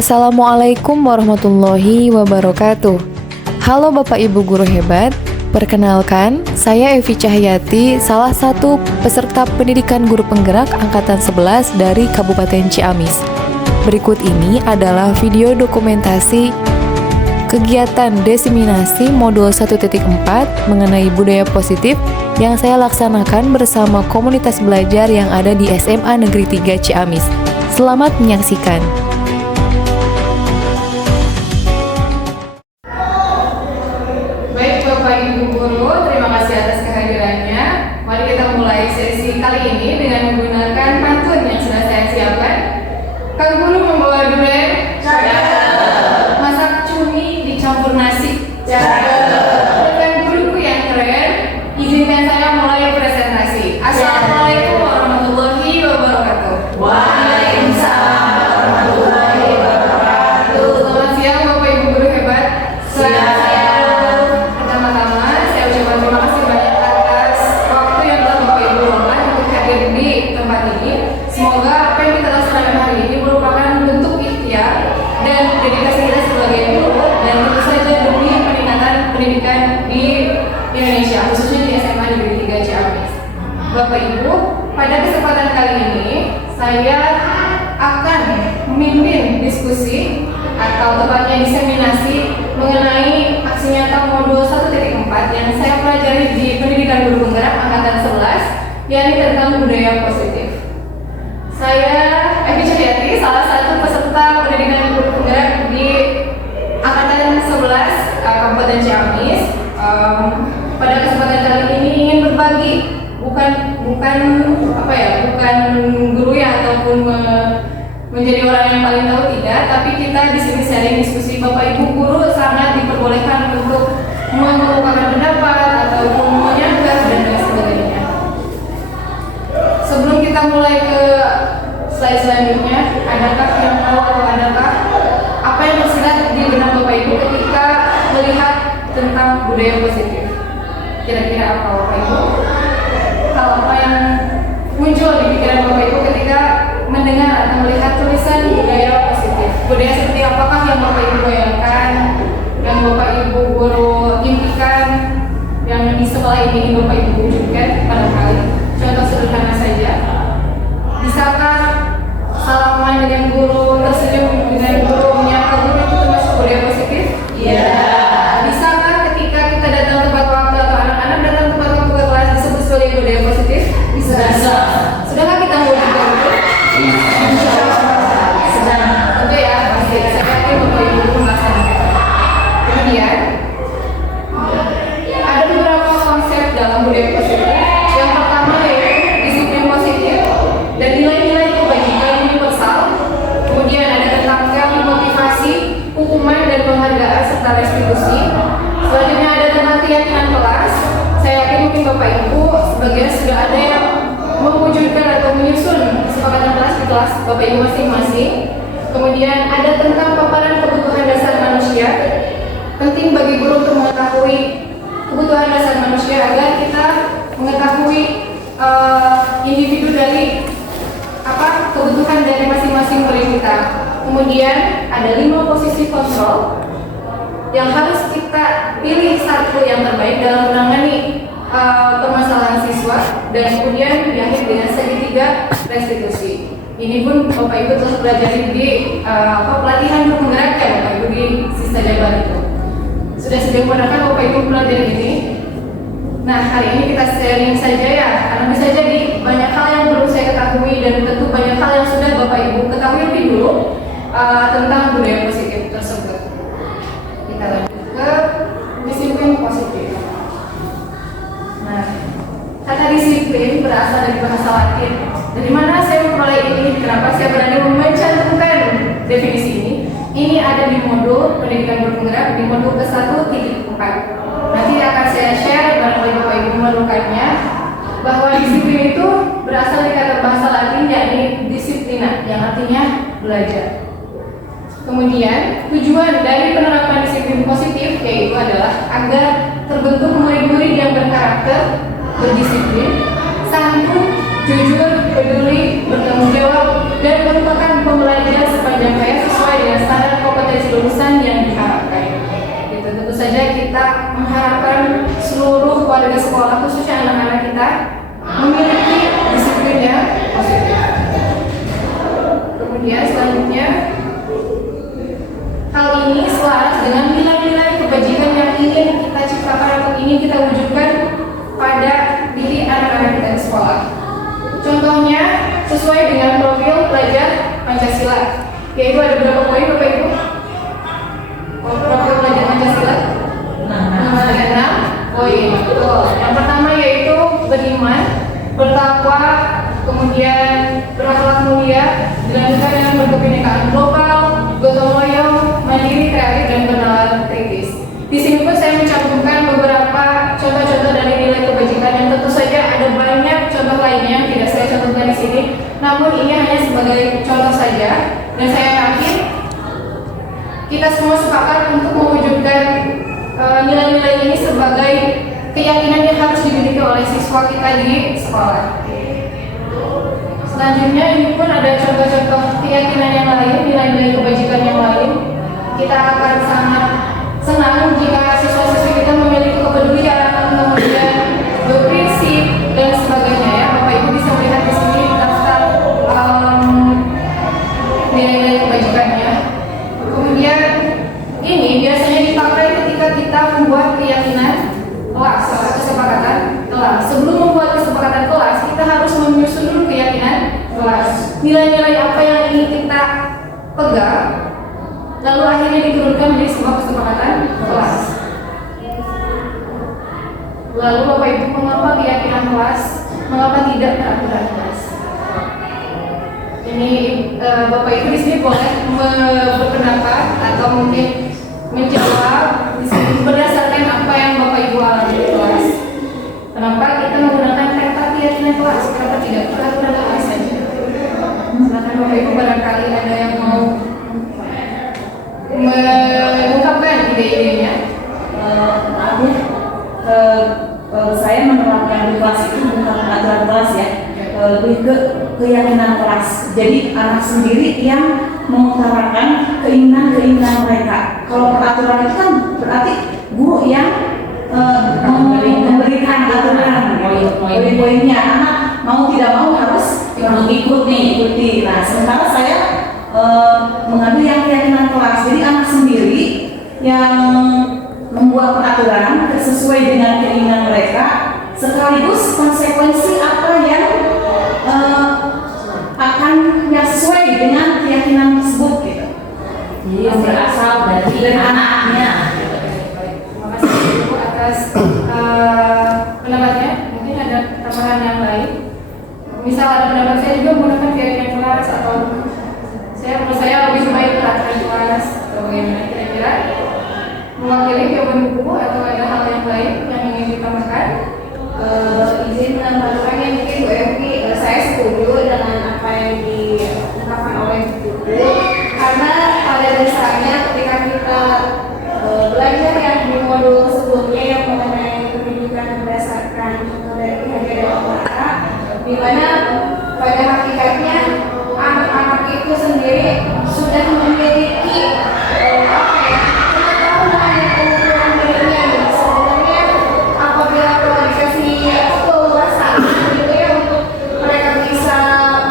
Assalamualaikum warahmatullahi wabarakatuh. Halo Bapak Ibu Guru hebat, perkenalkan saya Evi Cahyati, salah satu peserta pendidikan guru penggerak Angkatan 11 dari Kabupaten Ciamis. Berikut ini adalah video dokumentasi kegiatan diseminasi modul 1.4 mengenai budaya positif yang saya laksanakan bersama komunitas belajar yang ada di SMA Negeri 3 Ciamis. Selamat menyaksikan. Baik Bapak Ibu Guru, terima kasih atas kehadirannya. Mari kita mulai sesi kali ini dengan menggunakan pantun yang sudah saya siapkan. Kang Guru membawa durian, masak cumi dicampur nasi, Kang Guruku yang keren, izinkan saya mulai presentasi. Assalamualaikum warahmatullahi wabarakatuh. Waalaikumsalam warahmatullahi wabarakatuh. Selamat siang Bapak Ibu Guru hebat. Pertama-tama saya ucapkan terima kasih banyak atas waktu yang telah Bapak Ibu luangkan untuk hadir di tempat ini. Semoga apa yang kita laksanakan hari ini merupakan bentuk ikhtiar dan dedikasi kita sebagai guru dan tentu saja demi peningkatan pendidikan di Indonesia, khususnya di SMA Negeri 3 Ciamis. Bapak Ibu, pada kesempatan kali ini saya akan memimpin diskusi atau tepatnya diseminasi mengenai aksi nyata modul 1.4 yang saya pelajari di Pendidikan Guru Penggerak Angkatan 11, yakni tentang budaya positif. Saya Evi Cahyati, salah satu peserta Pendidikan Guru Penggerak di Angkatan 11 Kabupaten Ciamis. Pada kesempatan kali ini ingin berbagi, bukan guru ya ataupun menjadi orang yang paling tahu, tidak, tapi kita di sini sharing diskusi. Bapak Ibu guru sangat diperbolehkan untuk mengemukakan pendapat ataupun menyanggah dan lain sebagainya. Sebelum kita mulai ke slide selanjutnya, adakah yang tahu atau adakah apa yang tersirat di benak Bapak Ibu ketika melihat tentang budaya positif? Kira-kira apa Bapak Ibu? Hal apa yang muncul di pikiran Bapak Ibu ketika mendengar atau melihat tulisan budaya positif? Budaya seperti apakah yang Bapak Ibu bayangkan, yang Bapak Ibu guru impikan, yang di sekolah ini ingin Bapak Ibu wujudkan barangkali? Contoh sederhana saja, bisakah salaman dengan guru, tersenyum dengan guru, menyapa guru itu termasuk budaya positif? Iya. Bisakah ketika kita datang tepat waktu atau anak-anak datang tepat waktu ke kelas disebut sebagai budaya positif? Bisa. Sudahkah kita mewujudkan itu? Sedang. Tentu ya, pasti. Saya yakin Bapak Ibu guru melaksanakan. Kemudian ada beberapa konsep dalam budaya positif. Yang pertama yaitu disiplin positif dan nilai-nilai kebajikan universal. Kemudian ada tentang value motivasi, hukuman dan penghargaan serta restitusi. Selanjutnya ada tentang keyakinan kelas. Saya yakin mungkin Bapak Ibu sebagian sudah ada yang mewujudkan atau menyusun kesepakatan kelas di kelas Bapak Ibu masing-masing. Kemudian ada tentang paparan kebutuhan dasar manusia. Penting bagi guru untuk mengetahui kebutuhan dasar manusia agar kita mengetahui individu dari kebutuhan dari masing-masing murid kita. Kemudian ada 5 posisi kontrol yang harus kita pilih satu yang terbaik dalam menangani permasalahan siswa, dan kemudian diakhiri dengan segitiga restitusi. Ini pun Bapak Ibu telah pelajari di pelatihan guru penggerak ya Bapak Ibu di sisa Jabar itu. Sudah sejauh manakah Bapak Ibu pelajari ini? Nah, hari ini kita sharing saja ya, karena bisa jadi banyak hal yang belum saya ketahui dan tentu banyak hal yang sudah Bapak Ibu ketahui lebih dulu tentang budaya positif tersebut. Kita lanjut ke disiplin positif. Nah, kata disiplin berasal dari bahasa Latin. Dari mana saya memperoleh ini? Kenapa saya berani mencantumkan definisi ini? Ini ada di modul pendidikan guru penggerak di modul ke-1.4. Nanti akan saya share barangkali Bapak Ibu memerlukannya, bahwa disiplin itu berasal dari kata bahasa Latin yakni disiplina, yang artinya belajar. Kemudian tujuan dari penerapan disiplin positif yaitu adalah agar terbentuk murid-murid yang berkarakter, berdisiplin, santun, jujur, peduli, bertanggung jawab, dan merupakan pembelajar sepanjang hayat sesuai dengan lulusan yang diharapkan. Gitu. Tentu saja kita mengharapkan seluruh warga sekolah, khususnya anak-anak kita, memiliki disiplin yang positif. Kemudian selanjutnya, hal ini selaras dengan nilai-nilai kebajikan yang ingin kita ciptakan atau ingin kita wujudkan pada diri anak-anak kita di sekolah. Contohnya sesuai dengan profil pelajar Pancasila, yaitu ada berapa poin Bapak Ibu? Profil pelajar Pancasila? 6 poin. Yang pertama yaitu beriman, bertakwa, kemudian berakhlak mulia, dilanjutkan dengan berkebinekaan global, gotong royong, mandiri, kreatif, dan bernalar kritis. Di sini pun saya mencantumkan beberapa contoh-contoh dari nilai kebajikan yang tentu saja ada banyak contoh lainnya yang tidak saya cantumkan di sini. Namun ini hanya sebagai contoh saja, dan saya yakin kita semua sepakat untuk mewujudkan nilai-nilai ini sebagai keyakinan yang harus dimiliki oleh siswa kita di sekolah. Selanjutnya ini pun ada contoh-contoh keyakinan yang lain, nilai-nilai kebajikan yang lain. Kita akan sangat senang jika siswa-siswi kita memiliki kepedulian, kemudian berprinsip dan sebagainya ya. Bapak Ibu bisa melihat di sini daftar nilai-nilai kebajikannya. Kemudian ini biasanya dipakai ketika kita membuat keyakinan kelas atau kesepakatan kelas. Sebelum membuat kesepakatan kelas, kita harus menyusun dulu keyakinan kelas. Nilai-nilai apa yang ingin kita pegang, lalu akhirnya diturunkan menjadi sebuah kesepakatan kelas. Lalu Bapak Ibu, mengapa keyakinan kelas, mengapa tidak peraturan kelas? Ini Bapak Ibu di sini boleh berpendapat atau mungkin menjawab di sini berdasarkan apa yang Bapak Ibu alami di kelas. Kenapa kita menggunakan kata keyakinan kelas? Kenapa tidak peraturan kelas saja? Silakan Bapak Ibu, barangkali ada yang mau mengungkapkan ide-idenya. Saya menerapkan di kelas itu bukan peraturan kelas ya, lebih ke keyakinan kelas. Jadi anak sendiri yang mengutarakan keinginan mereka. Kalau peraturan itu kan berarti guru yang memberikan aturan, poin-poinnya. Anak mau tidak mau harus ikuti. Nah, sementara saya mengambil yang keyakinan kelas. Jadi anak sendiri yang membuat peraturan sesuai dengan keinginan mereka, sekaligus konsekuensi apa yang akan yang sesuai dengan keyakinan tersebut gitu. Jadi berasal dari anaknya. Terima kasih Ibu atas pendapatnya. Mungkin ada tambahan yang lain. Misal ada pendapat saya juga menggunakan keyakinan kelas atau menurut saya lebih baik peraturan kelas atau bagaimana kira-kira mewakili jawaban buku atau ada hal yang lain yang ingin ditambahkan? Izin menambahkan yang mungkin Bu Evi, saya setuju dengan apa yang diungkapkan oleh buku, karena pada dasarnya ketika kita belajar yang di modul sebelumnya yang mengenai pendidikan berdasarkan contoh dari Hajar dan Mata, di mana pada hakikatnya anak-anak itu sendiri sudah memiliki pengetahuan dan pengukuran dirinya. Sebenarnya apabila telah dikasih keleluasaan gitu ya untuk mereka bisa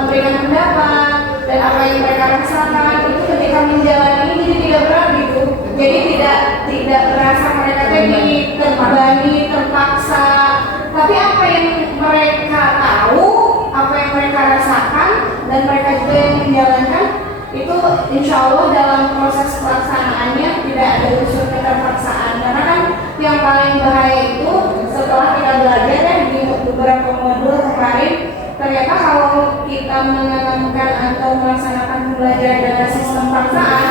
memberikan pendapat dan apa yang mereka rasakan, itu ketika menjalani jadi tidak berat gitu. Jadi tidak merasa mereka terbebani, terpaksa. Tapi apa yang mereka tahu, apa yang mereka rasakan, dan mereka juga yang menjalankan, itu insya Allah dalam proses pelaksanaannya tidak ada unsur keterpaksaan. Karena kan yang paling bahaya itu setelah kita belajar ya di beberapa modul kemarin, ternyata kalau kita menanamkan atau melaksanakan pembelajaran dengan sistem paksaan,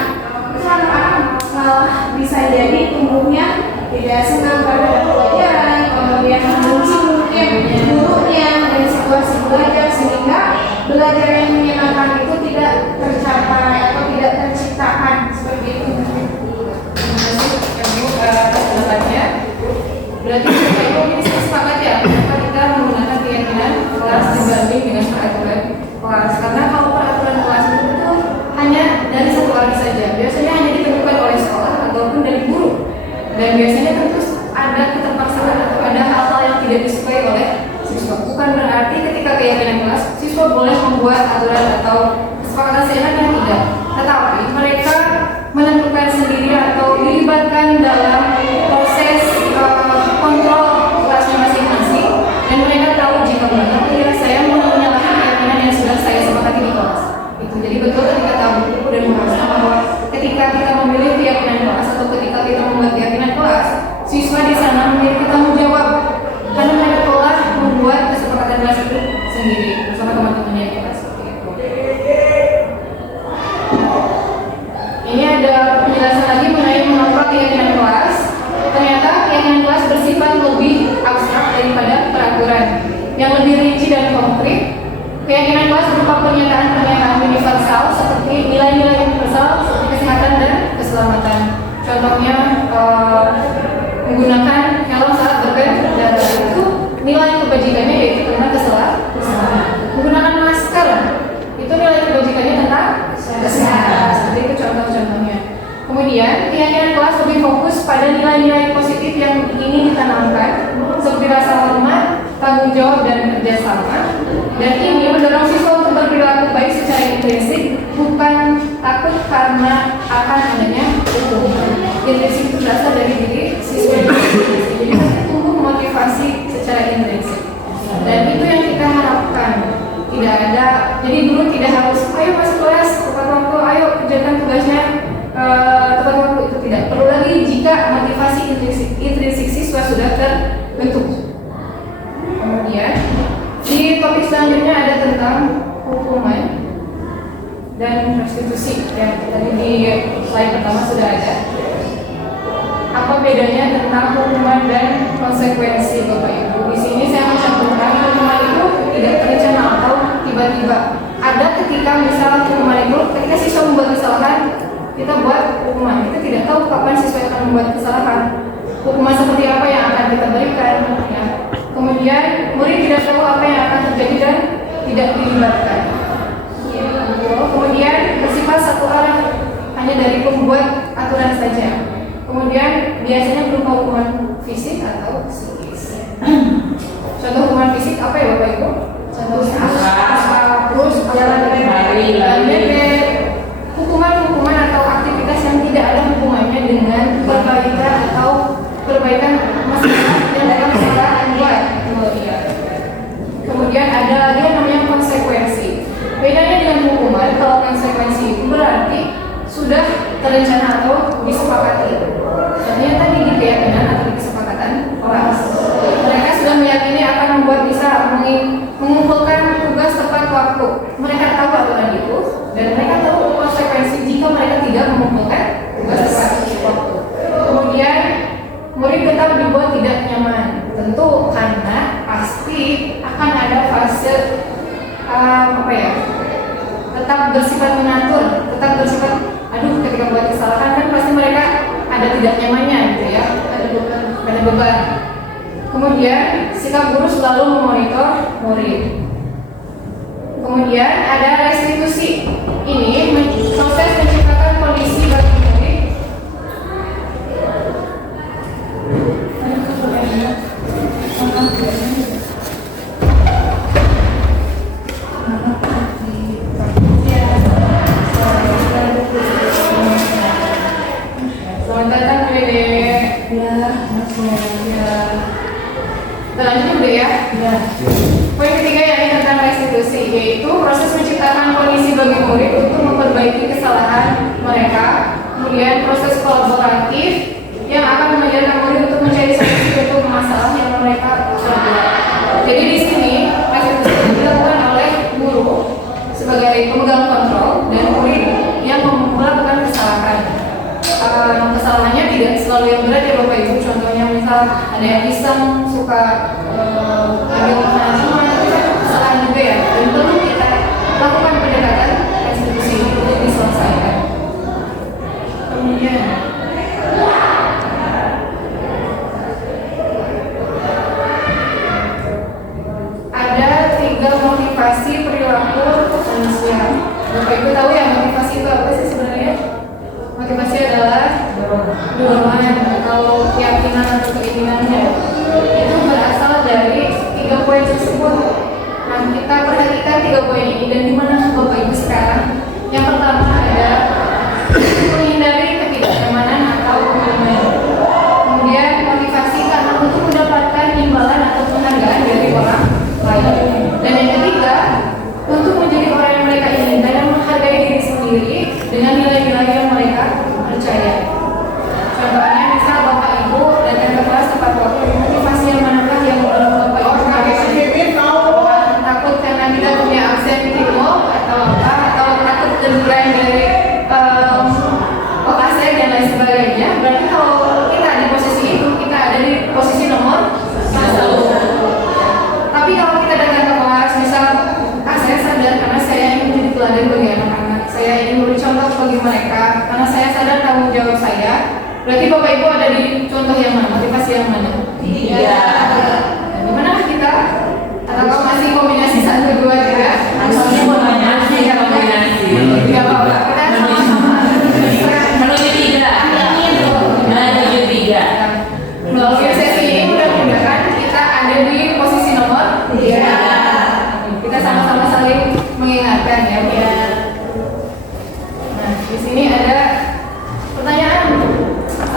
itu anak-anak malah bisa jadi tumbuhnya tidak senang pada pelajaran, kemudian membenci mungkin gurunya dan situasi belajar, sehingga belajar yang menyenangkan itu tidak tercapai atau tidak terciptakan seperti itu. Terima kasih atas pendapatnya. Berarti Bapak Ibu ini sepakat ya kenapa kita menggunakan keyakinan kelas dibanding dengan peraturan kelas? Karena kalau peraturan kelas itu hanya dari satu orang saja, biasanya hanya ditentukan biasanya tentu ada keterpaksaan atau ada hal-hal yang tidak disukai oleh siswa. Bukan berarti ketika keyakinan kelas siswa boleh membuat aturan atau kesepakatan seenaknya, tidak. Tetapi mereka menentukan sendiri atau dilibatkan dalam proses kontrol kelasnya masing-masing, dan mereka tahu jika benar ya saya mau menyalahi keyakinan yang sudah saya sepakati di kelas. Itu jadi betul ketika tahu buku dan merasa bahwa ketika kita memilih keyakinan kelas atau ketika kita membuat keyakinan kelas, siswa di sana memiliki tanggung jawab karena mereka telah membuat kesepakatan kelas itu sendiri bersama teman-temannya di kelas. Ini ada penjelasan lagi mengenai mengapa keyakinan kelas. Ternyata keyakinan kelas bersifat lebih abstrak daripada peraturan yang lebih rinci dan konkret. Keyakinan kelas berupa pernyataan-pernyataan universal seperti nilai-nilai universal seperti kesehatan dan keselamatan. Contohnya menggunakan helm saat berkendara, itu nilai kebajikannya yaitu tentang keselamatan. Menggunakan masker itu nilai kebajikannya tentang kesehatan. Seperti itu contoh-contohnya. Kemudian keyakinan kelas lebih fokus pada nilai-nilai positif yang ingin ditanamkan seperti rasa hormat, tanggung jawab dan kerjasama. Dan ini mendorong siswa untuk berperilaku baik secara intrinsik, bukan takut karena akan adanya hukuman. Intrinsik itu berasal dari diri siswa. Jadi mereka tumbuh motivasi secara intrinsik. Dan itu yang kita harapkan. Tidak ada, jadi guru tidak harus ayo masuk kelas tepat waktu, ayo kerjakan tugasnya tepat waktu. Itu tidak perlu lagi jika motivasi intrinsik siswa sudah terbentuk. Kemudian di topik selanjutnya ada tentang hukuman dan restitusi yang tadi di slide pertama sudah ada. Apa bedanya tentang hukuman dan konsekuensi, Bapak Ibu? Di sini saya mencantumkan hukuman itu tidak terencana atau tiba-tiba. Ada ketika misal hukuman itu ketika siswa membuat kesalahan, kita buat hukuman. Kita tidak tahu kapan siswa akan membuat kesalahan. Hukuman seperti apa yang akan kita berikan, ya. Kemudian murid tidak tahu apa yang akan terjadi dan tidak dilibatkan. Kemudian bersifat satu arah, hanya dari pembuat aturan saja. Kemudian biasanya berupa hukuman fisik atau psikis. Contoh hukuman fisik apa ya Bapak Ibu? Contohnya hapus, jalan bebek, hukuman-hukuman atau aktivitas yang tidak ada hubungannya dengan perbaikan atau perbaikan masalah yang dalam salah buat. Kemudian ada lagi yang namanya konsekuensi. Bedanya dengan hukuman, kalau konsekuensi itu berarti sudah terencana atau disepakati. Contohnya tadi di keyakinan atau di kesepakatan kelas. Mereka sudah meyakini akan membuat bisa mengumpulkan tugas tepat waktu. Mereka tahu aturan itu dan mereka tahu konsekuensi jika mereka tidak mengumpulkan tugas tepat waktu. Kemudian murid tetap dibuat tidak nyaman, tentu karena pasti akan ada fase tetap bersifat mengatur, tetap bersifat ketika buat kesalahan kan pasti mereka ada tidak nyamannya gitu ya, ada beban. Kemudian sikap guru selalu memonitor murid. Kemudian ada restitusi. Ini proses menciptakan kondisi bagi murid Selamat datang Dede. Ya, lanjut dulu ya. Poin ketiga yakni tentang restitusi, yaitu proses menciptakan kondisi bagi murid untuk memperbaiki kesalahan mereka. Kemudian proses kolaboratif yang akan mengajarkan murid untuk mencari solusi untuk masalah yang mereka perbuat. Jadi di sini restitusi dilakukan oleh guru sebagai pemegang kontrol dan murid yang melakukan kesalahan. Kesalahannya tidak selalu yang berat ya Bapak Ibu. Contohnya misal ada yang iseng suka ambil makanan sama, itu kesalahan juga ya. Dan perlu kita lakukan pendekatan restitusi ini untuk diselesaikan. Kemudian ada 3 motivasi perilaku manusia. Bapak Ibu tahu ya motivasi itu apa sih sebenarnya? Motivasi adalah dorongan atau keyakinan atau keinginannya itu berasal dari 3 poin tersebut. Nah, kita perhatikan 3 poin ini dan di mana Bapak Ibu sekarang. Yang pertama ada menghindari ketidaknyamanan atau kemudian motivasi karena untuk mendapatkan imbalan atau penghargaan dari orang lain. Dan yang ketiga, untuk menjadi orang yang mereka inginkan dan menghargai diri sendiri dengan nilai-nilai yang mereka percaya. Contohnya, misal Bapak Ibu datang ke kelas tepat waktu, motivasi yang manakah yang mendorong Bapak Ibu? Takut karena kita punya absen timur atau apa, atau takut teguran dari OKC dan lain sebagainya. Berarti kalau kita di posisi itu, kita ada di posisi nomor 1. Tapi kalau kita datang ke kelas, misal saya sadar karena saya ingin menjadi teladan bagi anak-anak, saya ingin memberi contoh bagi mereka karena saya sadar tanggung jawab saya. Berarti Bapak Ibu ada di contoh yang mana, motivasi yang mana? Iya. Di mana kita? Atau masih kombinasi 1, 2, 3? Maksudnya mau nanya sih kombinasi. Tidak apa-apa, kita sama-sama. Menuju 3. Menuju 3. Melalui sesi ini mudah-mudahan kita ada di posisi nomor 3. Kita sama-sama saling mengingatkan ya. Nah, di sini ada pertanyaan.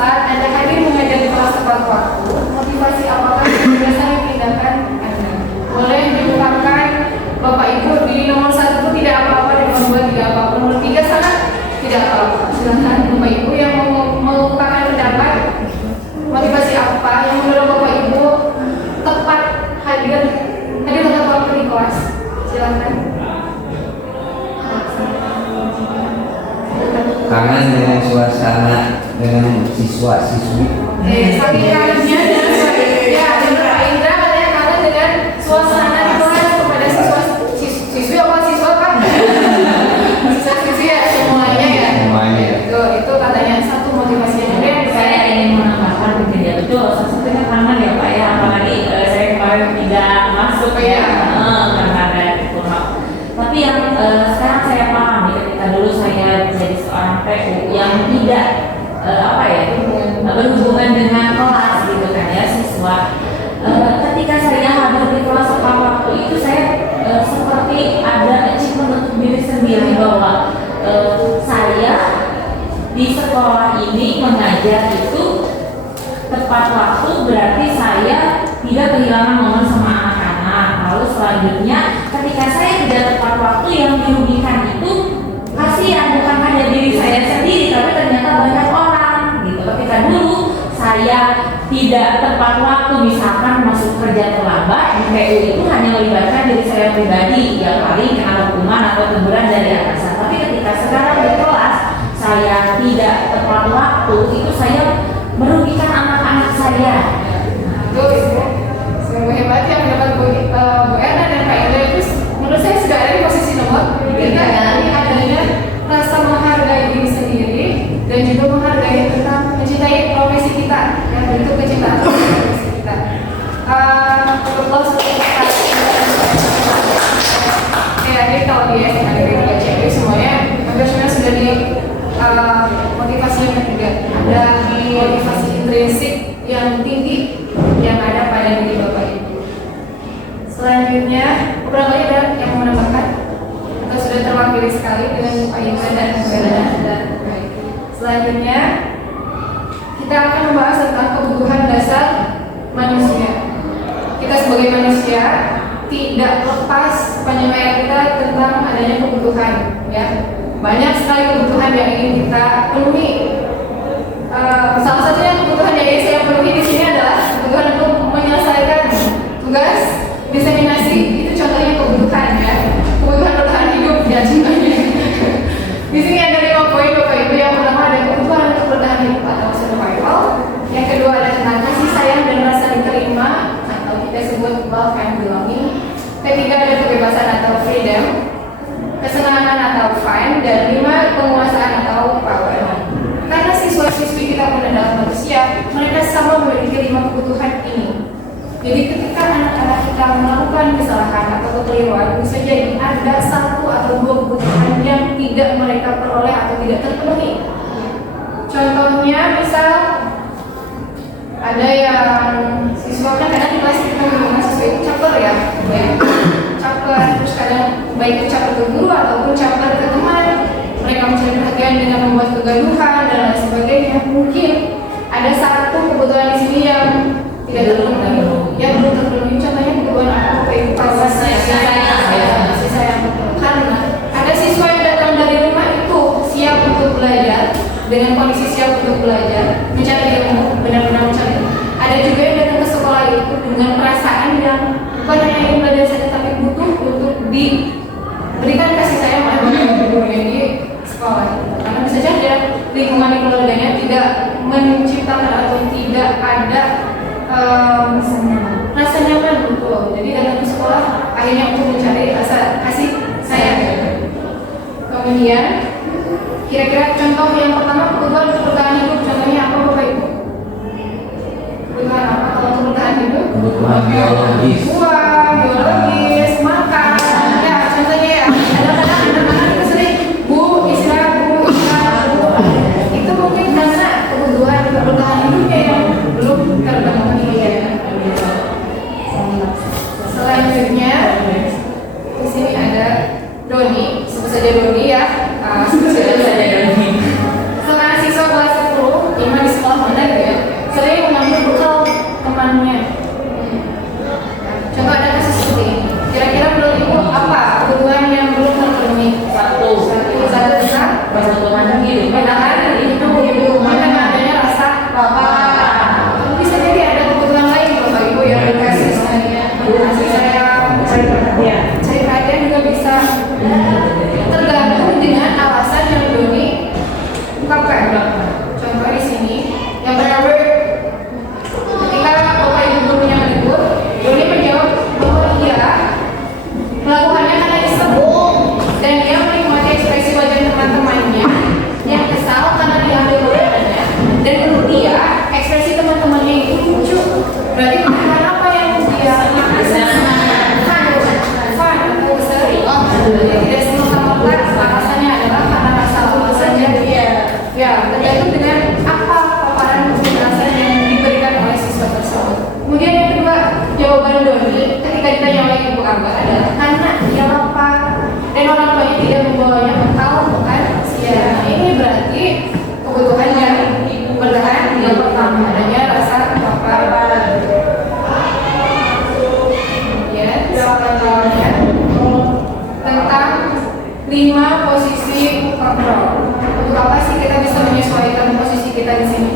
Saat Anda hadir mengajar di kelas tepat waktu, motivasi apakah berdasarkan tindakan Anda? Boleh diungkapkan Bapak Ibu di nomor 1 itu tidak apa-apa, di nomor 2 tidak apa-apa, nomor 3 sangat tidak apa-apa. Silahkan Bapak Ibu yang mau mengungkapkan pendapat, motivasi apa yang mendorong Bapak Ibu tepat hadir tepat waktu di kelas. Silahkan. Kangen dengan suasana dengan siswa-siswi. Saking kangennya ya, benar Pak Indra katanya kangen dengan suasana di kelas kepada siswi apa siswa Pak? Siswa-siswi ya semuanya ya. Semuanya. Itu katanya satu motivasi yang ada. Saya ingin menambahkan mungkin ya betul, salah satunya kangen ya Pak ya, apalagi saya kemarin tidak masuk ya, karena ada kurang. Tapi yang sekarang saya pahami ketika dulu saya menjadi seorang PU yang tidak berhubungan dengan kelas gitu kan ya siswa. Ketika saya hadir di kelas tepat waktu itu saya seperti ada achievement untuk diri sendiri bahwa saya di sekolah ini mengajar itu tepat waktu, berarti saya tidak kehilangan momen sama anak-anak. Lalu selanjutnya ketika saya tidak tepat waktu, yang dirugikan itu kasihan bukan hanya diri saya sendiri tapi ternyata banyak orang gitu. Ketika dulu saya tidak tepat waktu, misalkan masuk kerja terlambat di PU, itu hanya melibatkan diri saya pribadi yang paling kena hukuman atau teguran dari atasan. Tapi ketika sekarang di kelas saya tidak tepat waktu, itu saya merugikan anak-anak saya. Itu sungguh hebat yang mendapat Bu Erna dan Pak Indra. Terus menurut saya sudah ada di posisi nomor 3. Ini adanya rasa menghargai diri sendiri dan juga menghargai tentang mencintai profesi kita, yang bentuk kecintaan profesi kita. Allah jadi kalau di SMA negeri 3 CMU semuanya hampir semuanya sudah di motivasi yang ketiga. Ada motivasi intrinsik yang tinggi yang ada pada diri Bapak Ibu. Selanjutnya, beberapa ada yang mau menambahkan atau sudah terwakili sekali dengan Pak Indra dan Bu Erna. Selanjutnya, kita akan membahas tentang kebutuhan dasar manusia. Kita sebagai manusia tidak lepas penilaian kita tentang adanya kebutuhan, ya. Banyak sekali kebutuhan yang ingin kita penuhi. Salah satunya kebutuhan yang ingin saya penuhi di sini adalah kebutuhan untuk menyelesaikan tugas diseminasi. Itu contohnya kebutuhan, ya. Kebutuhan bertahan hidup, ya contohnya. Di sini ada 5 poin Bapak Ibu. Yang pertama ada kebutuhan untuk bertahan hidup atau survival. Yang kedua ada tentang kasih sayang dan rasa diterima atau kita sebut love and belonging. Ketiga ada kebebasan atau freedom, kesenangan atau fun, dan 5 penguasaan atau power. Karena siswa-siswi kita pun adalah manusia, mereka sama memiliki 5 kebutuhan ini. Jadi ketika anak-anak kita melakukan kesalahan atau kekeliruan, bisa jadi ada 1 atau 2 kebutuhan yang tidak mereka peroleh atau tidak terpenuhi. Contohnya ada yang siswa kan kadang di kelas kita memang siswa itu caper ya, baik caper, terus kadang baik itu caper ke guru ataupun caper ke teman, mereka mencari perhatian dengan membuat kegaduhan dan lain sebagainya. Mungkin ada satu kebutuhan di sini yang tidak terpenuhi, yang belum terpenuhi. Contohnya kebutuhan apa? Kayak kasih sayang. Karena ada siswa yang datang dari rumah itu siap untuk belajar, dengan kondisi siap untuk belajar, mencari ilmu, benar-benar mencari ilmu. Ada juga yang datang ke sekolah itu dengan perasaan yang bukan hanya ingin belajar saja, tapi butuh untuk diberikan kasih sayang oleh gurunya di sekolah. Karena bisa saja lingkungan di keluarganya tidak menciptakan atau tidak ada rasa nyaman, betul. Jadi datang ke sekolah akhirnya untuk mencari rasa kasih sayang. Kemudian kira-kira contoh yang pertama kebutuhan untuk bertahan hidup, contohnya apa Bapak Ibu? Kebutuhan apa kalau untuk bertahan hidup? Kebutuhan biologis. Uang, biologis, makan. Ya, contohnya ya, kadang-kadang anak-anak itu sering Bu, istirahat, Bu. Itu mungkin karena kebutuhan untuk bertahan hidupnya yang belum terpenuhi ya. Selanjutnya di sini ada Doni, sebut saja Doni ya. Sebut saja Doni. Seorang siswa kelas 10, di sekolah mana gitu ya, sering mengambil bekal temannya. Contoh ada kasus seperti ini. Kira-kira menurut Ibu apa kebutuhan yang belum terpenuhi? Satu bisa bertahan hidup, dengan adanya rasa lapar. Bisa jadi ada kebutuhan lain Bapak Ibu yang dikasih kasih sayang, cari perhatian juga bisa. Tergantung dengan alasan yang Doni ungkapkan. Contoh di sini yang benar-benar ketika Bapak Ibu gurunya menegur, Doni menjawab bahwa iya melakukannya karena iseng, dan dia menikmati ekspresi wajah teman-temannya yang kesal karena diambil makanannya, dan menurut dia ekspresi teman-temannya itu lucu. Berarti makanan apa yang dia makan? Fun atau seri. Jadi tidak semata-mata alasannya adalah karena rasa lapar saja. Ya, tergantung dengan apa paparan penjelasan yang diberikan oleh siswa tersebut. Kemudian yang kedua, jawaban Doni ketika ditanya oleh Ibu Ambar adalah karena dia lapar dan orang tuanya tidak membawanya bekal bukan siang. Ini berarti kebutuhan yang bertahan yang pertama adanya rasa lapar. Kemudian selanjutnya tentang 5 posisi kontrol. Untuk apa sih kita bisa menyesuaikan posisi kita di sini?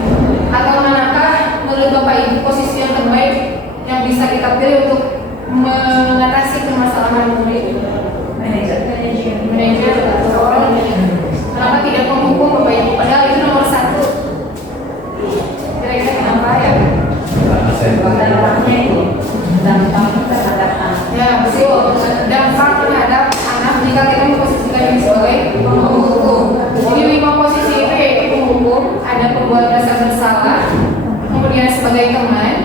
Atau manakah menurut Bapak Ibu posisi yang terbaik yang bisa kita pilih untuk mengatasi permasalahan murid? Manajer atau orang? Kenapa tidak penghukum Bapak Ibu? Padahal itu nomor 1. Kira-kira kenapa ya? Ya betul, dampak terhadap anak jika kita memposisikan ini sebagai penghukum. Jadi 5 posisi itu yaitu penghukum, ada pembuat rasa bersalah, kemudian sebagai teman,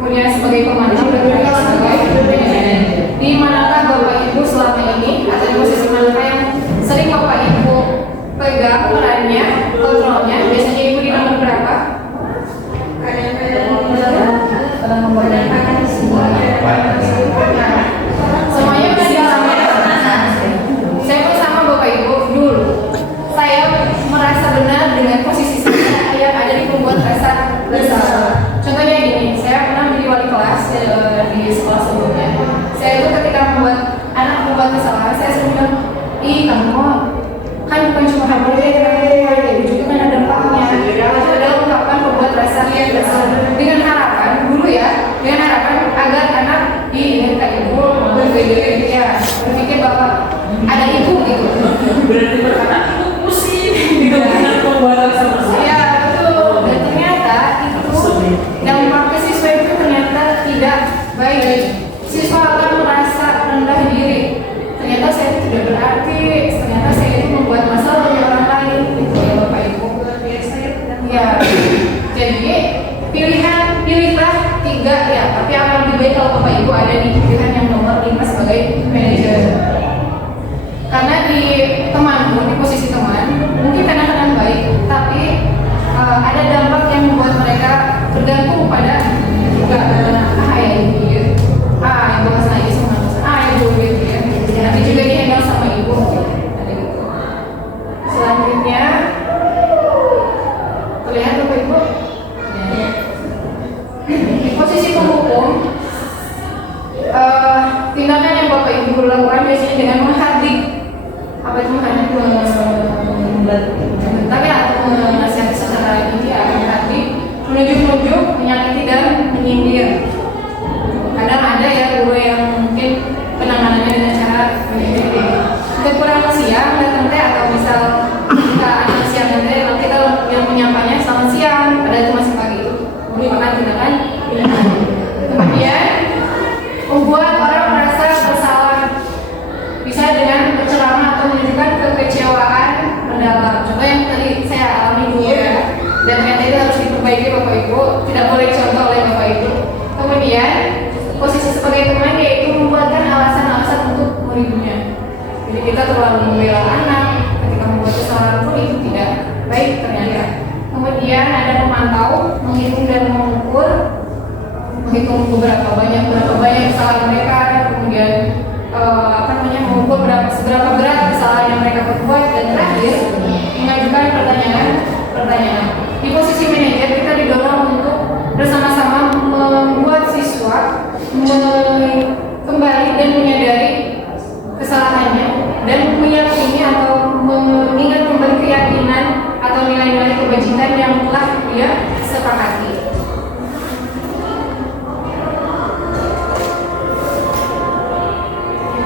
kemudian sebagai pemantau, dan juga sebagai manajer. Di manakah Bapak Ibu selama ini atau di posisi manakah yang sering Bapak Ibu pegang perannya, kontrolnya? Biasanya Ibu di nomor berapa? Semuanya udah dialami. Saya pun sama Bapak Ibu dulu. Saya merasa benar dengan posisi saya yang ada di pembuat rasa bersalah. Contohnya gini, saya pernah menjadi wali kelas di sekolah sebelumnya. Saya itu ketika membuat anak membuat kesalahan, saya sering bilang, ih kamu kan bukan cuma HBD, juga kan ada dampaknya. Itu adalah ungkapan pembuat rasa bersalah dengan harapan guru ya, dengan harapan agar anak ini Ibu berpikir ya, berpikir bahwa ada ibu gitu. Berarti berkata itu pusing dengan pembuatan sama. Ya betul. Dan ternyata itu dampak ke siswa itu ternyata tidak baik. Siswa akan merasa rendah diri. Ternyata saya itu tidak berarti. Ternyata saya itu membuat masalah bagi orang lain. Itu ya Bapak Ibu. Ya. Jadi pilihlah 3 ya. Tapi akan lebih baik kalau Bapak Ibu ada di pilihan yang nomor 5 sebagai manajer. Karena di temanku, di posisi teman, mungkin kadang-kadang baik, tapi ada dampak yang membuat mereka bergantung pada boleh dicontoh oleh Bapak Ibu. Kemudian posisi sebagai teman yaitu membuatkan alasan-alasan untuk muridnya. Jadi kita terlalu membela anak ketika membuat kesalahan pun itu tidak baik ternyata. Kemudian ada pemantau, menghitung dan menghitung berapa banyak kesalahan mereka, kemudian mengukur seberapa berat kesalahan yang mereka perbuat, dan terakhir mengajukan pertanyaan. Di posisi manajer kita didorong untuk bersama-sama membuat siswa kembali dan menyadari kesalahannya dan meyakini atau mengingat kembali keyakinan atau nilai-nilai kebajikan yang telah dia sepakati.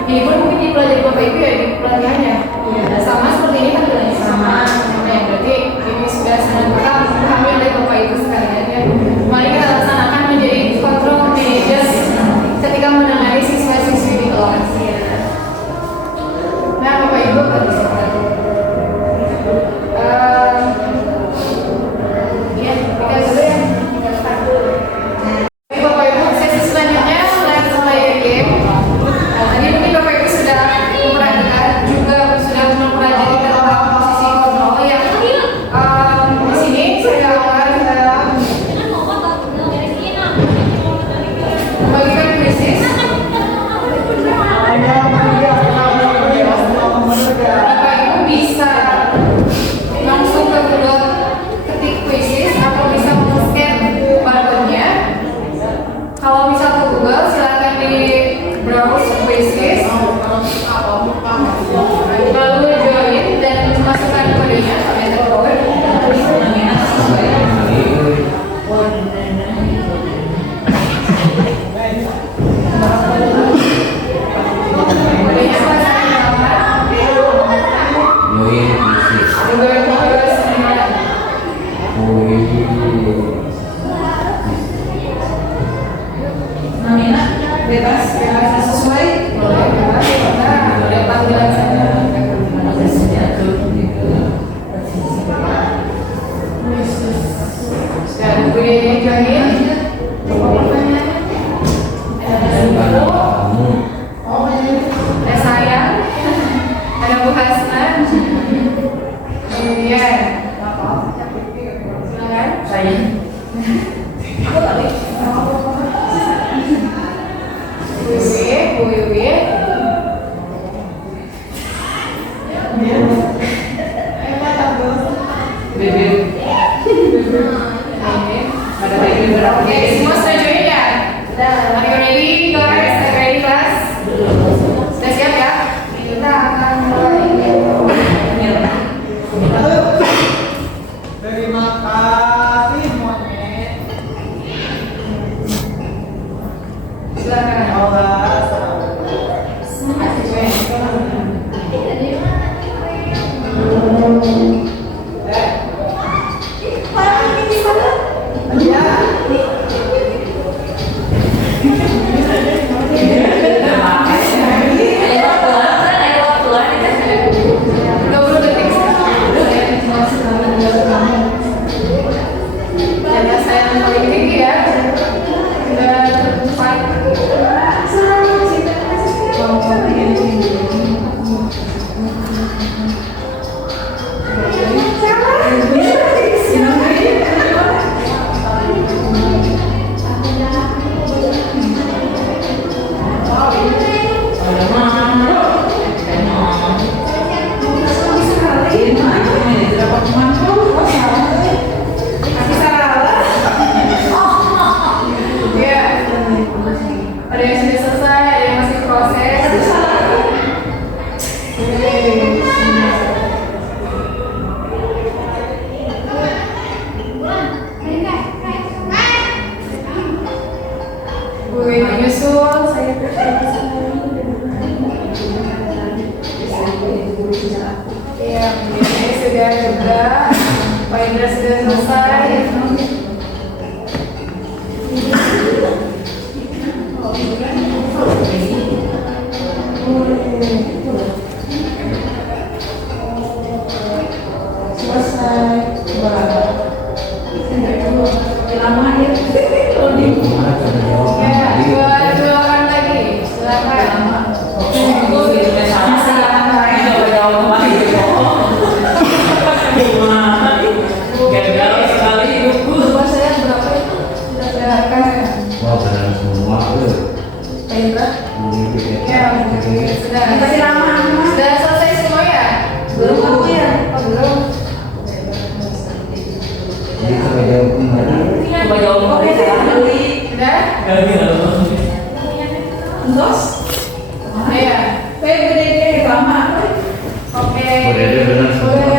Ini pun mungkin dipelajari Bapak Ibu ya di pelatihannya. Sama seperti ini kan sama. Ya, berarti ini sudah sangat pahami oleh Bapak Ibu sekalian ya. Mari kita laksanakan menjadi control manager ketika menangani siswa-siswi di kelas. Nah, Bapak Ibu ya, kita dulu ya. Bapak Ibu, sesi selanjutnya mulai game. Tadi mungkin Bapak Ibu sudah memperhatikan juga sudah mempelajari tentang posisi kontrol yang di sini saya akan membagikan krisis. Bapak Ibu bisa langsung ke Google ketik krisis atau bisa men-scan barcode-nya. Kalau misal ke Google silakan di browse krisis, lalu join dan masukkan kodenya atau code. Kodenya Namina bebas sesuai ada panggilan saja. Dan kodenya join. Ada saya, ada Bu Hasna, kemudian silakan. saya. Bu Yuwi. Oke, semua sudah join ya? Are you ready guys? Are you ready class? Sudah siap ya? Kita akan mulai. Terima kasih monyet. Silakan. Masih join. Jaga saya paling tinggi ya. Dan fight. Iya. Ada yang sudah selesai, ada yang masih proses. Bu Ibu nyusul, saya Iya, ini sudah juga. Pak Indra sudah selesai. Selesai. Lama ya. Gimana cara jawab? Ya, dua orang lagi. Silakan. Umur saya berapa itu? Silakan. Wah, benar semua tuh. Indra. Ya, sudah. Kasih nama. Sudah selesai semua ya? Belum aku ya. Oh, belum. Jadi coba jawab kembali. Coba jawab kembali saya beli. Sudah? Endos. Iya. Dede lama. Oke. Udah benar semua tuh.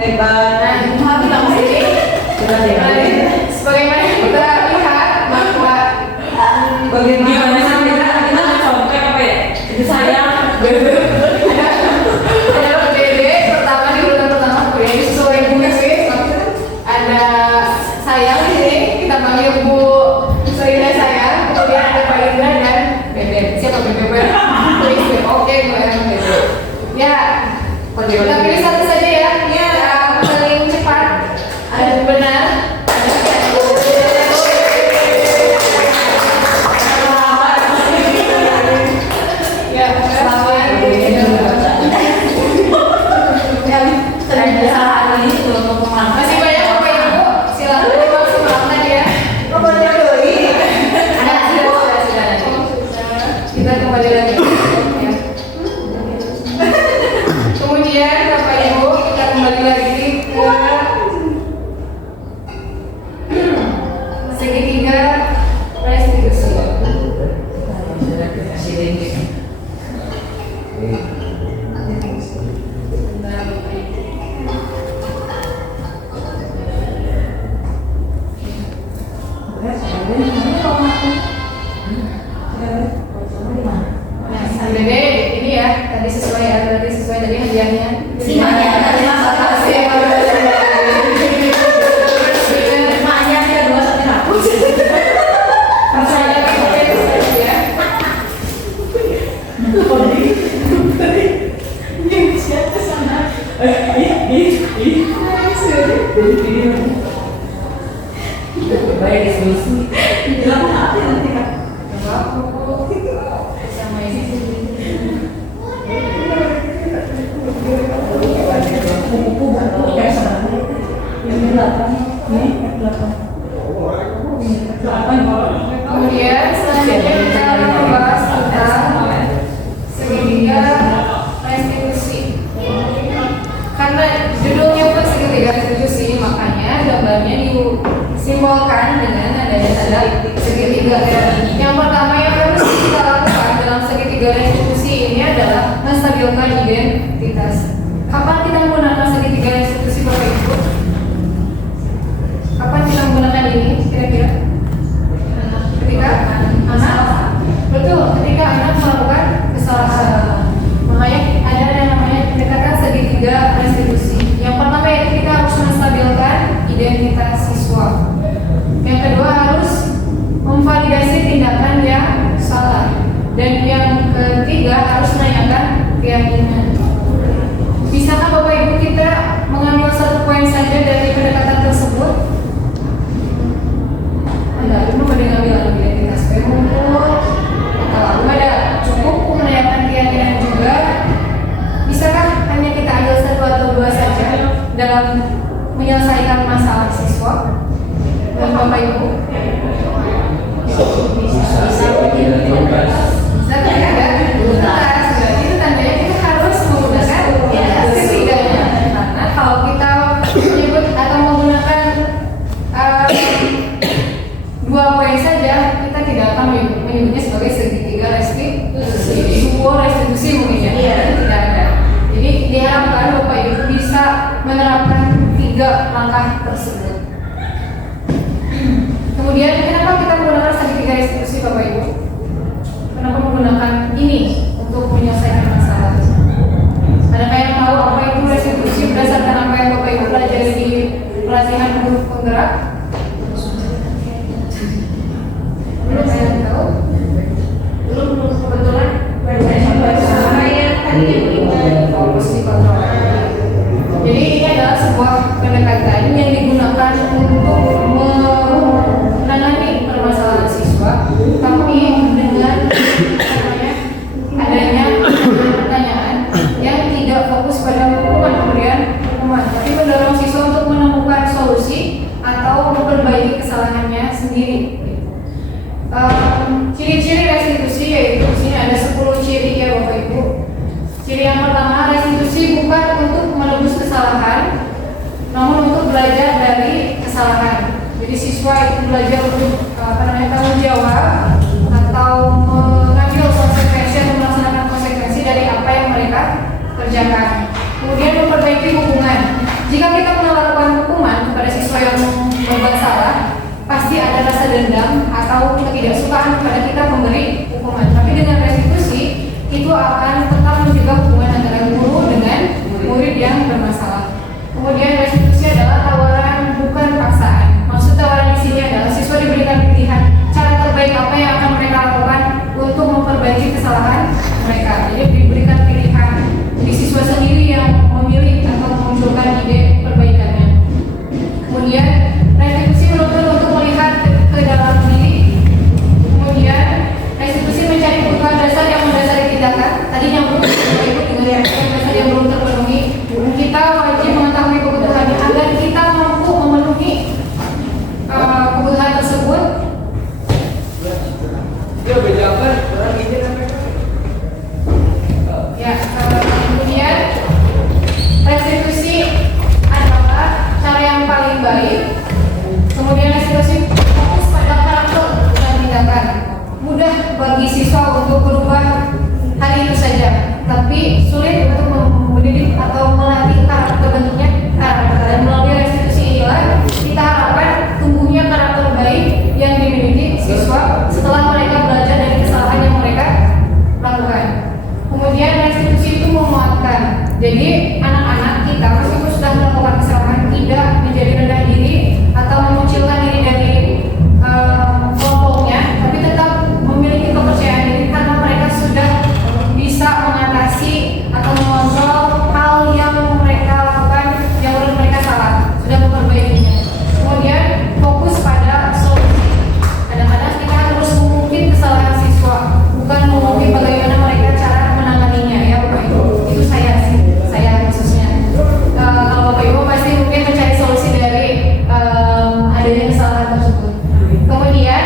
Hebat. Nah, cuma bilang sini. Sudah deh. Sebagaimana kita lihat bahwa Bagaimana kita contek apa ya? Itu saya. adalah PDD pertama di urutan pertama kuliah ini sesuai Bu Swiss. Ada saya di sini, kita panggil Bu Serina saya, kemudian ada Pak Indra dan Bebe. Siapa Bebe? Oke, Bu Bebe. Ya, kita pilih satu saja ya. Ya, paling cepat. Ada benar, ada ya, selamat. Masih banyak Bapak Ibu, silakan dimaksimalkan ya. Sudah. Kita kembali lagi. Ya. Kemudian Bapak Ibu kita kembali lagi ke segitiga restitusi. Dede, ini ya, tadi sesuai ya, berarti sesuai tadi hadiahnya. Simanya, terima kasih. Makanya dia 2 Percaya ya. Baik diskusi. Bilang apa nanti Kak? Sama ini. Buku kayak sama. Yang 8. Nih, 8. Kemudian selanjutnya kita akan membahas tentang segitiga restitusi. Karena judulnya pun segitiga restitusi, makanya gambarnya disimbolkan dengan adanya tanda segitiga. Yang pertama yang harus kita lakukan dalam segitiga restitusi ini adalah menstabilkan identitas. Kapan kita menggunakan segitiga restitusi Bapak Ibu? Kapan kita menggunakan ini kira-kira? Ketika anak, betul, ketika anak melakukan kesalahan. Makanya ada yang namanya pendekatan segitiga restitusi. Yang pertama yaitu kita harus menstabilkan identitas siswa. Yang kedua harus memvalidasi tindakan yang salah. Dan yang ketiga harus menanyakan keyakinan. Bisakah Bapak Ibu kita mengambil satu poin saja dari pendekatan tersebut? Anda cuma pada ngambil identitas pemumpul atau ada cukup menanyakan keyakinan juga. Bisakah hanya kita ambil satu atau dua saja dalam menyelesaikan masalah siswa dan Bapak Ibu? Bisa tidak? Tuntas. Berarti itu tandanya kita harus menggunakan ketiganya. Karena kalau kita menyebut atau menggunakan dua poin saja, kita tidak akan menyebutnya sebagai segitiga restitusi. Dua restitusi mungkin ya, tidak ada. Jadi diharapkan Bapak Ibu bisa menerapkan 3 langkah tersebut. Kemudian kenapa kita menggunakan segitiga restitusi Bapak Ibu? Kenapa menggunakan ini untuk menyelesaikan masalah? Adakah yang tahu apa itu restitusi berdasarkan apa yang Bapak Ibu pelajari di pelatihan guru penggerak? Belum saya tahu. Belum kebetulan. Jadi ini adalah sebuah pendekatan yang digunakan untuk menangani sendiri. Ciri-ciri restitusi yaitu di sini ada 10 ciri ya Bapak Ibu. Ciri yang pertama, restitusi bukan untuk menebus kesalahan, namun untuk belajar dari kesalahan. Jadi siswa itu belajar untuk tanggung jawab atau mengambil konsekuensi atau melaksanakan konsekuensi dari apa yang mereka kerjakan. Kemudian memperbaiki hubungan. Jika kita melakukan hukuman kepada siswa yang berbuat salah, pasti ada rasa dendam atau ketidaksukaan kepada kita memberi hukuman. Tapi dengan restitusi itu akan tetap menjaga hubungan antara guru dengan murid yang bermasalah. Kemudian restitusi adalah tawaran bukan paksaan. Maksud tawaran di sini adalah siswa diberikan pilihan cara terbaik apa yang akan mereka lakukan untuk memperbaiki kesalahan mereka. Jadi diberikan pilihan, di siswa sendiri yang memilih atau memunculkan ide perbaikannya. Kemudian restitusi menuntut untuk melihat ke dalam diri. Kemudian restitusi mencari kebutuhan dasar yang mendasari tindakan. Tadi nyambung dengan dasar yang belum terpenuhi. Kita wajib mengetahui kebutuhannya agar kita mampu memenuhi kebutuhan tersebut. Ya, kemudian restitusi adalah cara yang paling baik. Kemudian restitusi fokus pada karakter dan tindakan. Mudah bagi siswa untuk berubah hari itu saja, tapi sulit untuk mendidik atau melatih karakter, bentuknya karakter. Dan melalui restitusi inilah kita harapkan tumbuhnya karakter baik yang dimiliki siswa setelah mereka belajar dari kesalahan yang mereka lakukan. Kemudian restitusi itu memuatkan. Jadi anak-anak kita meskipun sudah melakukan kesalahan tidak menjadi rendah diri atau memunculkan diri dari kelompoknya, tapi tetap memiliki kepercayaan diri karena mereka sudah bisa mengatasi atau mengontrol hal yang mereka lakukan yang menurut mereka salah, sudah memperbaikinya. Kemudian fokus pada solusi. Kadang-kadang kita harus mengungkit kesalahan siswa, bukan mengungkit bagaimana mereka cara menanganinya ya Bapak Ibu. Itu saya khususnya. Kalau Bapak Ibu pasti mungkin mencari solusi dari adanya kesalahan tersebut. Kemudian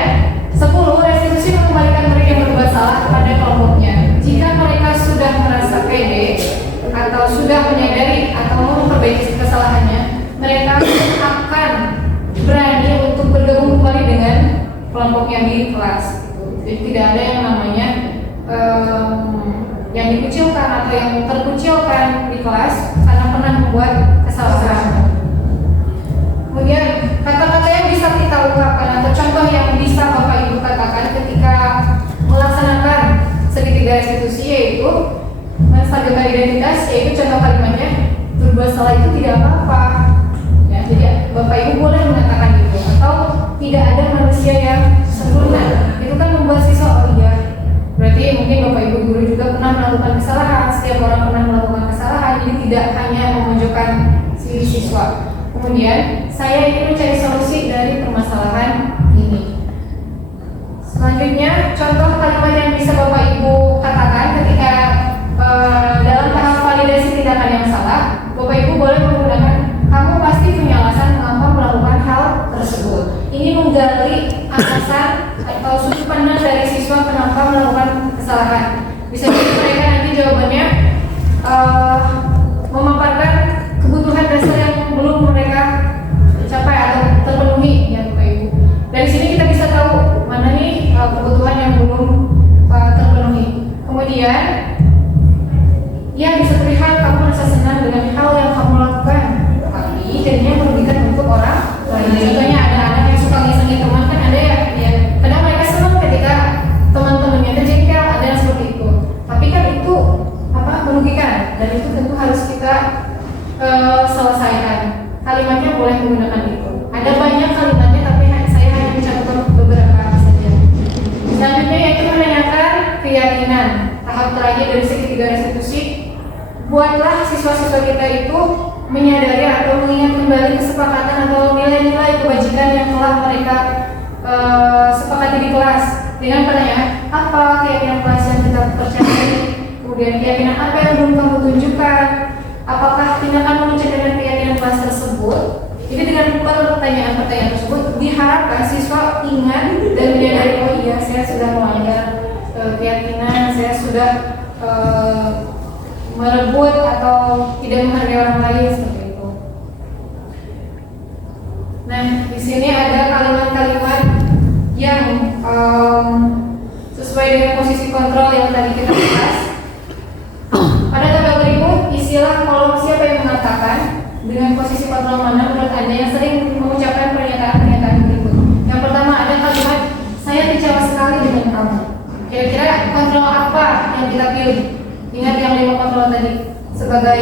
10, restitusi mengembalikan murid yang berbuat salah pada kelompoknya. Jika mereka sudah merasa pede atau sudah menyadari atau mau memperbaiki kesalahannya, mereka akan berani untuk bergabung kembali dengan kelompoknya di kelas. Jadi tidak ada yang namanya yang dikucilkan atau yang terkucilkan di kelas karena pernah membuat kesalahan. Kemudian kata-kata yang bisa kita ungkapkan atau contoh yang bisa Bapak Ibu katakan ketika melaksanakan segitiga restitusi yaitu menstabilkan identitas, yaitu contoh kalimatnya berbuat salah itu tidak apa-apa. Ya, jadi Bapak Ibu boleh mengatakan itu. Atau tidak ada manusia yang sempurna. Itu kan membuat siswa oh iya. Berarti mungkin Bapak Ibu guru juga pernah melakukan kesalahan. Setiap orang pernah melakukan kesalahan. Jadi tidak hanya memojokkan si siswa. Kemudian saya ingin mencari solusi dari permasalahan ini. Selanjutnya, contoh kalimat yang bisa Bapak Ibu katakan ketika dalam tahap validasi tindakan yang salah, Bapak Ibu boleh menggunakan kamu pasti punya alasan mengapa melakukan hal tersebut. Ini menggali alasan atau sudut pandang dari siswa kenapa melakukan kesalahan. Bisa jadi mereka nanti jawabannya memaparkan kebutuhan dasar yang belum mereka capai atau terpenuhi ya Bapak Ibu. Dari sini kita bisa tahu mana nih kebutuhan yang belum terpenuhi. Kemudian ya bisa terlihat kamu merasa senang dengan hal yang kamu lakukan, tapi jadinya merugikan untuk orang lain. Contohnya ada anak yang suka ngisengin teman, kan ada ya kadang mereka senang ketika teman-temannya terjengkel, ada yang seperti itu. Tapi kan itu merugikan, dan itu tentu harus kita selesaikan. Kalimatnya boleh menggunakan itu. Ada banyak kalimatnya, tapi saya hanya mencatatkan beberapa saja. Selanjutnya yaitu menanyakan keyakinan. Tahap terakhir dari segitiga restitusi, buatlah siswa-siswa kita itu menyadari atau mengingat kembali kesepakatan atau nilai-nilai kebajikan yang telah mereka sepakati di kelas dengan pertanyaan apa keyakinan kelas yang kita percayai, kemudian keyakinan apa yang belum kamu tunjukkan, apakah tindakan menceritakan keyakinan kelas tersebut. Jadi dengan pertanyaan-pertanyaan tersebut diharapkan siswa ingat dan menyadari, oh iya saya sudah melanggar keyakinan, saya sudah merebut atau tidak menghargai orang lain seperti itu. Nah, di sini ada kalimat-kalimat yang sesuai dengan posisi kontrol yang tadi kita bahas. Pada tabel berikut, isilah kolom siapa yang mengatakan dengan posisi kontrol mana menurut Anda yang sering mengucapkan pernyataan-pernyataan berikut. Yang pertama ada kalimat, saya kecewa sekali dengan kamu. Kira-kira kontrol apa yang kita pilih? Ingat yang 5 kontrol tadi, sebagai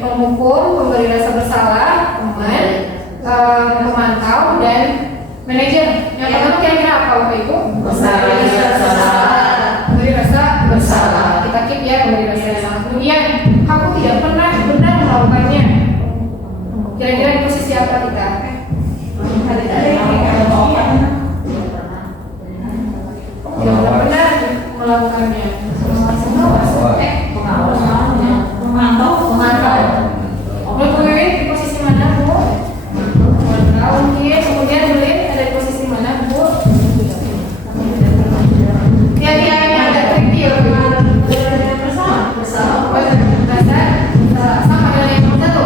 penghukum, pemberi rasa bersalah, teman, pemantau, dan manajer. Yang pertama kira-kira apa Bapak Ibu? Pemberi rasa bersalah. Kita keep ya, pemberi rasa bersalah. Kemudian, kamu tidak pernah benar melakukannya. Kira-kira di posisi apa kita? Tidak pernah melakukannya. Menurut Bu Wiwin di posisi mana Bu? Memantau mungkin. Kemudian Belin ada di posisi mana Bu? Yang agak tricky ya Bu. Bersama. Sama dengan yang satu.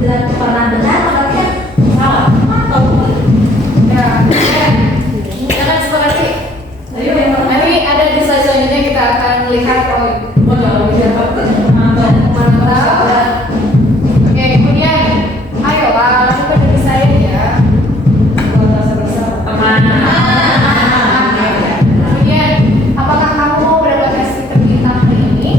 Tidak pernah benar, makanya salah. Ya, jangan seperti. Nanti ada di slide selanjutnya kita akan lihat mantap. Oke, kemudian ayolah lakukan dari saya ya. Kemudian, apakah kamu mau beradaptasi terbitan hari ini?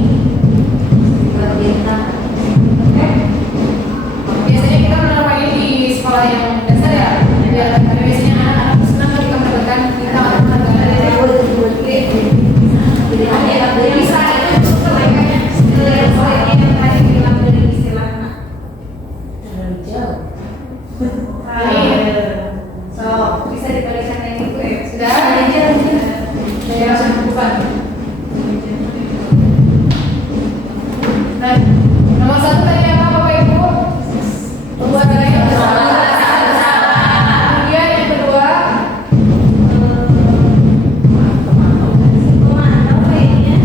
Biasanya kita menerapkannya di sekolah yang dasar ya. Biasanya anak-anak senang ketika mendapatkan bintang atau penghargaan. Bisa itu kebaikannya yang tadi bilang dari istilah so bisa dibalikan yang itu ya. Sudah aja saya langsung bukan. Nah, nomor 1 tadi apa Bapak Ibu? Buat saya kemudian yang kedua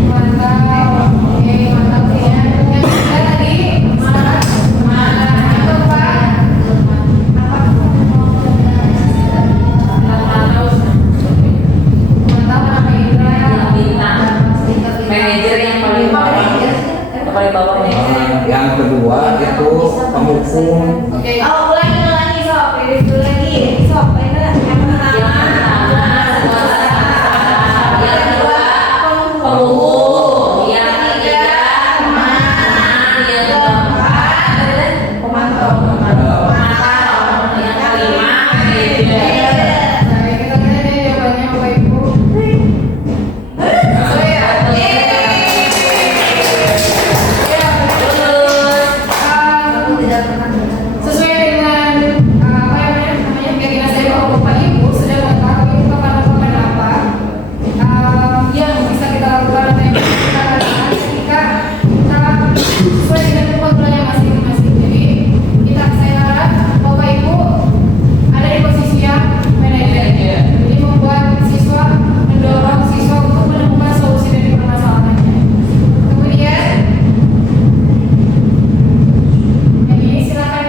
mantap. Oke, mantap ya. Yang ketiga tadi mana? Yang keempat apa? Mantap, nama Indra. Manajer yang paling bawahnya. Yang kedua itu penghukum. Oke. Ulangi sob, pilih dulu lagi. Sob, ini yang pertama. Yang kedua, Penghukum. Yang ketiga teman. Yang keempat pemantau. yang kelima manajer. Nah, kita lihat deh jawabannya Bapak Ibu. Sesuai ya? Sesuai dengan apa yang namanya keyakinan saya bahwa Bapak Ibu sudah mengetahui papan-papan apa yang bisa kita lakukan atau yang bisa kita lakukan ketika kita sesuai dengan kebutuhannya masing-masing. Jadi saya harap Bapak Ibu ada di posisi yang manajer. Jadi membuat siswa, mendorong siswa untuk menemukan solusi dari permasalahannya. Kemudian yang ini silakan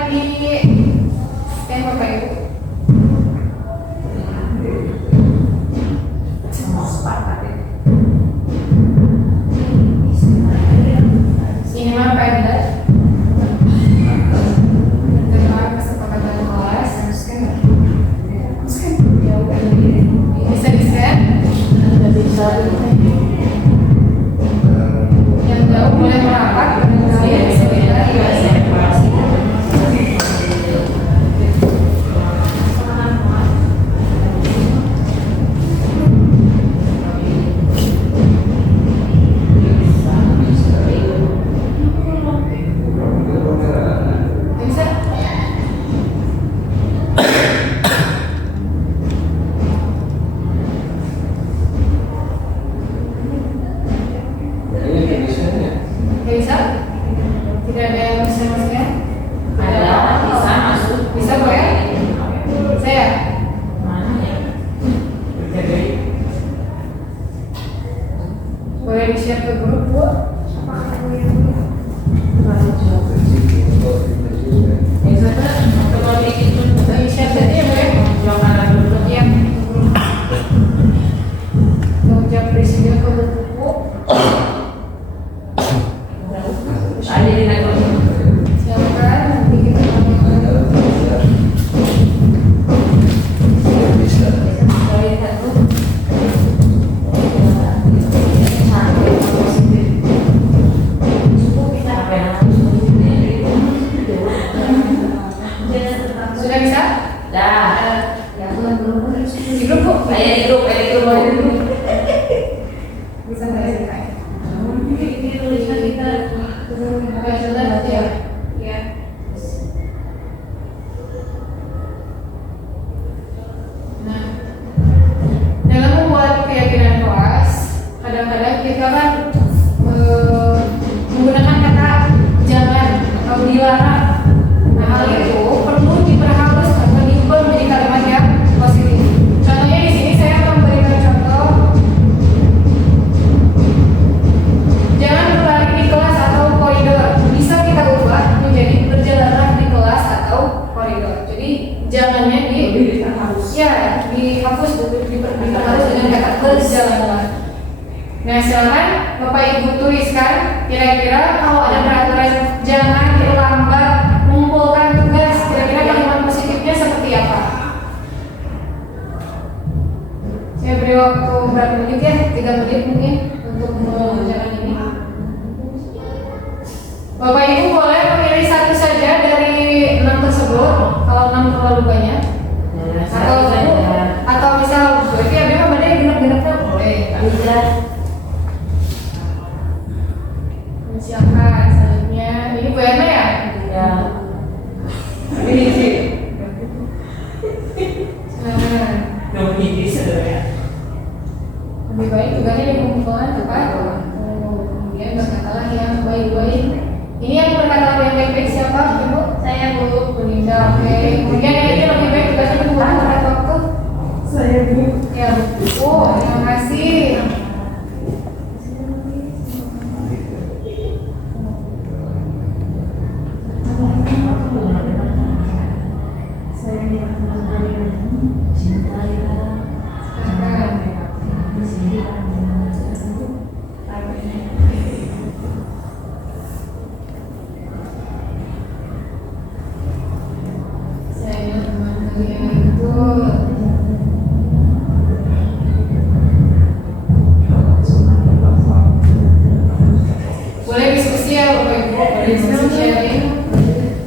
Sudah bisa? Dah. Di grup Bu? Saya di grup. Bisa nggak sih Kak? Ini tulisan kita agak jelas ya. Ya. Nah, dalam membuat keyakinan kelas, kadang-kadang kita kan menggunakan kata jangan atau dilarang. Nah, hal itu perlu diperhalus atau diubah menjadi kalimat yang positif. Contohnya di sini saya akan memberikan contoh. Jangan berlari di kelas atau koridor. Bisa kita ubah menjadi berjalanlah di kelas atau koridor. Jadi jangannya dihapus, diperhalus dengan kata berjalanlah. Nah, silakan Bapak Ibu tuliskan kira-kira kalau ada peraturan jangan terlambat mengumpulkan tugas, kira-kira kalimat positifnya seperti apa? Saya beri waktu berapa menit ya? 3 menit mungkin untuk mengerjakan ini. Bapak Ibu boleh memilih satu saja dari 6 tersebut, kalau 6 terlalu banyak. Atau misal berarti ada yang ada yang genap-genapnya boleh. Silakan selanjutnya. Ini Bu Erna ya? Ya. Ini sih. Silakan. Lebih baik tugasnya dikumpulkan tepat. Kemudian berkatalah yang baik-baik. Ini yang berkata yang baik-baik siapa? Ibu? Saya Bu Linda. Oke. Kemudian yang ini lebih baik tugasnya dikumpulkan tepat waktu. Saya Bu. Ya Bu. Terima kasih. Boleh diskusi ya Bapak Ibu, boleh diskusi sharing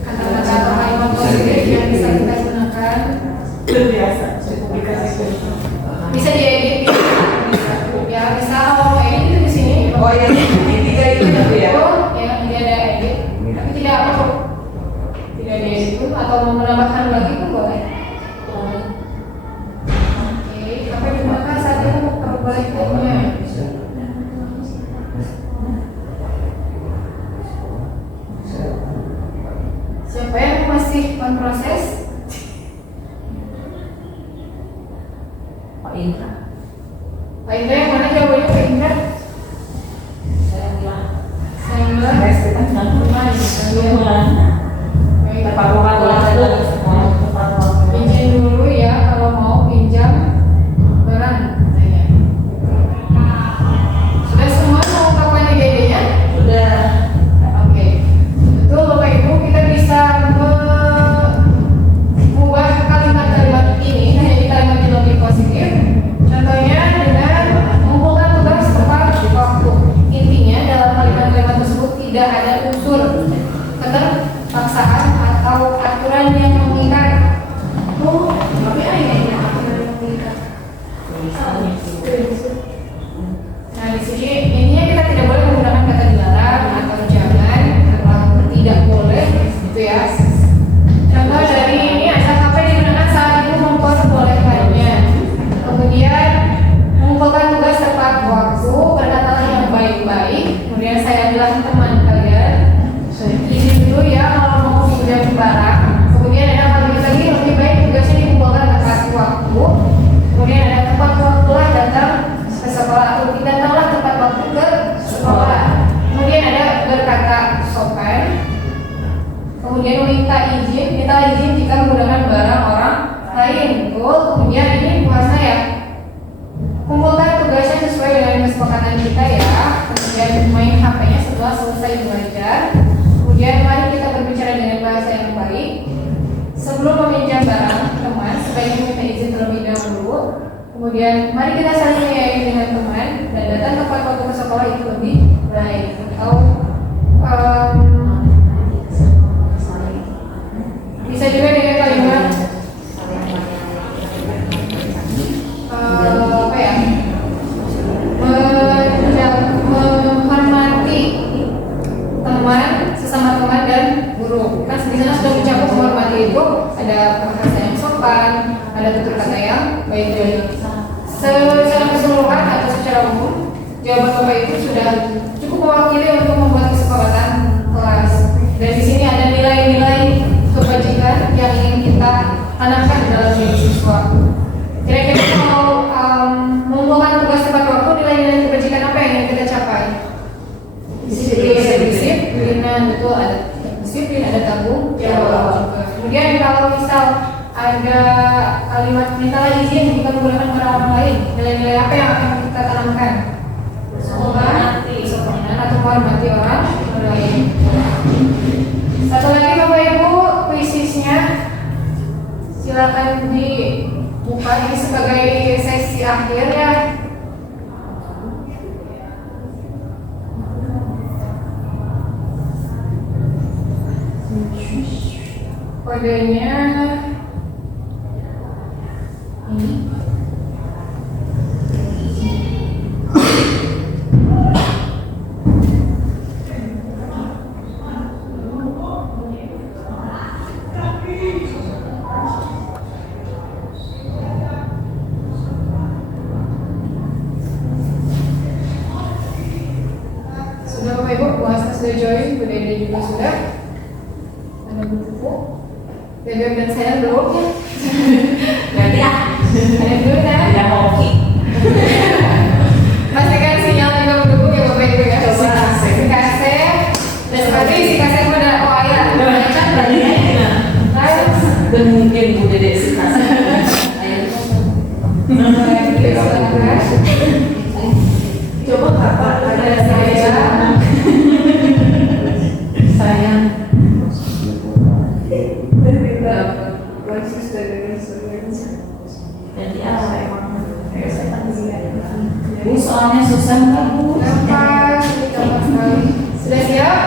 kata-kata atau kalimat positif yang bisa kita gunakan. Biasa. Bisa diedit, ya bisa kalau edit itu di sini. Oh ya, di 3 itu ya. Ya, tidak ada edit, tapi tidak apa kok. Tidak ada edit pun atau mau menambahkan lagi pun boleh. Oke, apa yang digunakan saat itu perbaikannya? Siapa yang masih proses? Pak Indra. Pak Indra yang mana jawabannya Pak Indra? Saya bilang. Saya bilang Tepat waktu izin dulu ya kalau mau pinjam barang saya. Sudah semua mengungkapkan ide-idenya? Sudah. Oke. Betul Bapak Ibu, kita bisa mengubah kalimat-kalimat ini menjadi kalimat yang lebih positif. Contohnya dengan mengumpulkan tugas tepat waktu. Intinya dalam kalimat-kalimat tersebut tidak ada unsur keterpaksaan atau aturan yang mengikat. Oh, tapi ada yang aturan yang mengikat. Nah, di sini intinya kita tidak boleh menggunakan kata dilarang atau jangan atau tidak boleh, gitu ya. Contoh dari ini asal HP digunakan saat ibu memperbolehkannya. Kemudian mengumpulkan tugas tepat waktu, berkatalah yang baik-baik. Kemudian saya bilang teman kalian, izin dulu ya kalau mau pinjam barang. Kemudian ada kalimat lagi lebih baik tugasnya dikumpulkan tepat waktu. Kemudian ada tepat waktulah datang ke sekolah atau tidak tahulah tepat waktu ke sekolah. Kemudian ada berkata sopan. Kemudian minta izin jika menggunakan barang orang lain. Betul. Kemudian ini puasa ya. Kumpulkan tugasnya sesuai dengan kesepakatan kita ya. Kemudian main HP-nya setelah selesai belajar. Kemudian mari kita berbicara dengan bahasa yang baik. Sebelum meminjam barang teman, sebaiknya minta izin terlebih dahulu. Kemudian mari kita saling menyayangi dengan teman dan datang tepat waktu ke sekolah itu lebih baik. Atau di sana sudah mencakup menghormati itu, ada bahasa yang sopan, ada tutur kata yang baik. Jadi secara keseluruhan atau secara umum, jawaban Bapak Ibu sudah cukup mewakili untuk membuat kesepakatan kelas. Dan di sini ada nilai-nilai kebajikan yang ingin kita tanamkan dalam diri siswa. Kira-kira kalau mengumpulkan tugas tepat waktu, nilai-nilai kebajikan apa yang ingin kita capai? Disiplin, betul, ada disiplin, ada tanggung jawab. Kemudian kalau misal ada kalimat minta izin jika menggunakan barang orang lain, nilai-nilai apa yang akan kita tanamkan? Sopan atau menghormati orang lain. Satu lagi Bapak Ibu, puisisnya silakan dibuka, ini sebagai sesi akhir ya. Kodenya ini. Sudah Bapak Ibu, puasa sudah join, Bu Dede juga sudah. Ada buku. BBM dan saya belum ya. Berarti Ada dulu ya. ada hoki. Pastikan sinyal juga mendukung ya Bapak Ibu ya. Coba Si kaset. Dan berarti si kaset pada ayah. Kan berarti ya. Dan mungkin Bu Dede suka. Coba Kakak ada saya. Jadi apa emang? Bu soalnya susah nggak Bu? Gampang sekali. Sudah siap?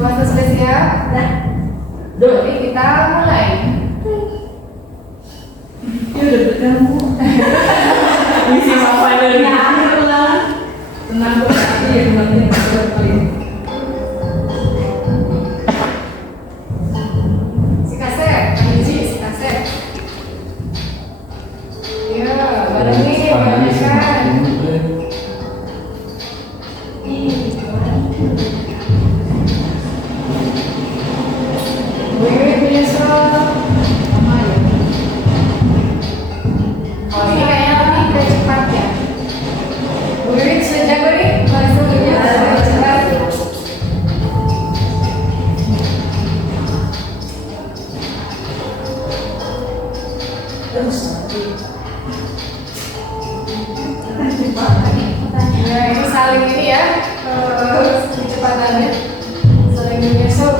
Puasa sudah siap? Jadi kita mulai. Ya udah betul Bu. Misi apa dari akhir lah. Tenang Bu, ya kemarin Si kaset, Anji, si kaset. Ya, bareng nih, bareng kan. Wih, menyesal. Oh, ini kayaknya lebih ke cepat ya. Wih, sudah jago nih. Langsung ya, cepat. Nah, ini saling ini ya, kecepatannya, saling menyusul.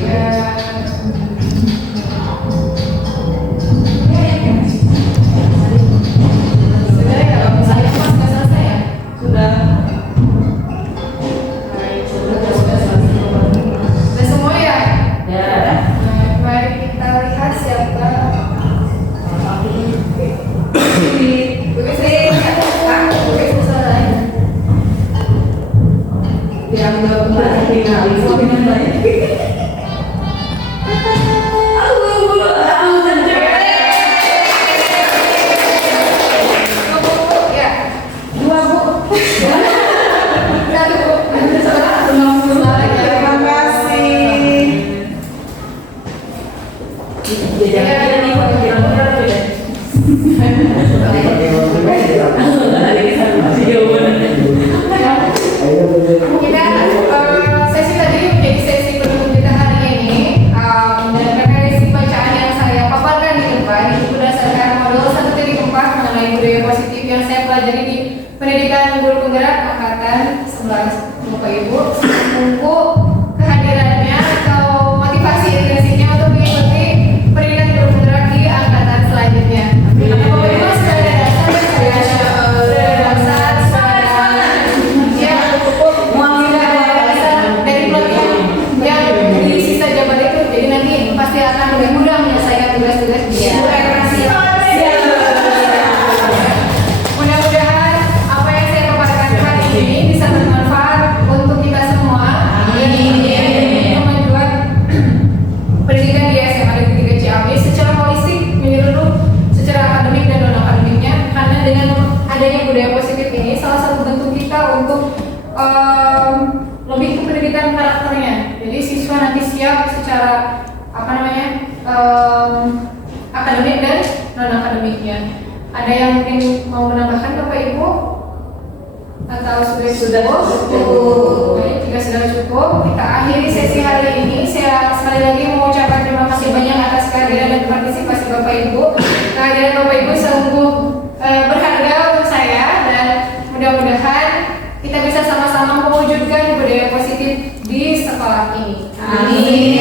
Ya. Sudah ya, kalau misalnya pas nggak selesai ya? sudah. Baik, sudah semua ya? Ya. Nah, mari kita lihat siapa. Yang belum banyak tinggal itu dengan banyak. Terima kasih. Jajan ini kok kira-kira beda. Kita sesi tadi menjadi sesi penutup kita hari ini, dan referensi bacaan yang saya paparkan di depan itu berdasarkan modul 1.4 mengenai budaya positif yang saya pelajari di pendidikan guru penggerak angkatan 11. Bapak Ibu, tunggu kehadirannya atau motivasi intrinsiknya untuk mengikuti pendidikan guru penggerak di angkatan selanjutnya. Karena Bapak Ibu sudah ada dasar, ya, dari pelatihan yang di sisa jabat itu, jadi nanti pasti akan lebih mudah menyelesaikan tugas akademik dan non akademiknya. Ada yang mungkin mau menambahkan Bapak Ibu? Atau sudah cukup? Baik, jika sudah cukup, kita akhiri sesi hari ini. Saya sekali lagi mengucapkan terima kasih banyak atas kehadiran dan partisipasi Bapak Ibu. Kehadiran Bapak Ibu sungguh berharga untuk saya, dan mudah-mudahan kita bisa sama-sama mewujudkan budaya positif di sekolah ini. Amin.